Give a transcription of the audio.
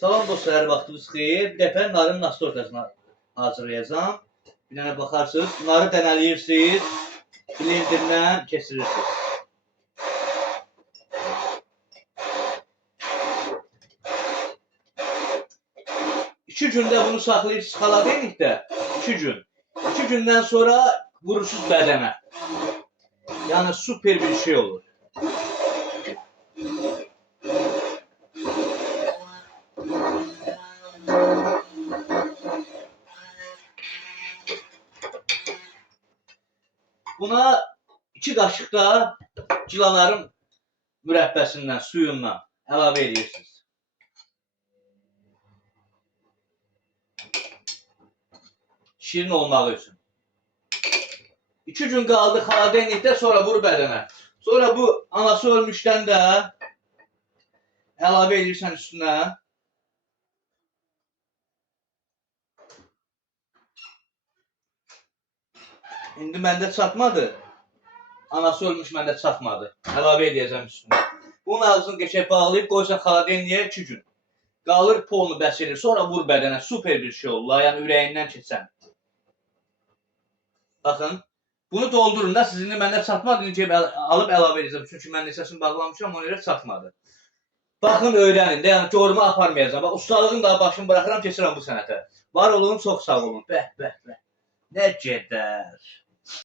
Salam dostlar, hər vaxtınız xeyir. Bir dəfə narın nasıl ortasına hazırlayacağım. Bir dənə baxarsınız, narı dənəliyirsiniz, blenderdən keçirirsiniz. İki gündə bunu saxlayırsınız xaladenikdə, 2 gün. 2 gündən sonra vurursunuz bədənə. Yəni super bir şey olur. Buna 2 qaşıq da gilaların mürəbbəsindən, suyundan əlavə edirsiniz. Şirin olmağı üçün. 2 gün qaldı xaladenikdə, sonra vur bədənə. Sonra bu anası ölmüşdən də əlavə edirsən üstünə. İndi məndə çatmadı. Anası ölmüş, məndə çatmadı. Əlavə edəcəm üstünə. Bunun ağzını qəşəng bağlayıb qoysan xaladenliyə 2 gün. Qalır polunu bəsirir, sonra vur bədənə. Super bir şey olur. Yəni ürəyindən keçən. Baxın. Bunu doldurun da, sizin məndə çatmadı. İndi alıb əlavə edəcəm. Çünki mən neçəsini bağlamışam, ona görə çatmadı. Baxın, öyrənin də. Yəni coruma aparmayacağım. Bax, ustalığın da başını bıraxıram, keçirəm bu sənətə. Var olun, çox sağ olun. Bəh, bəh, bəh. Nə gedər.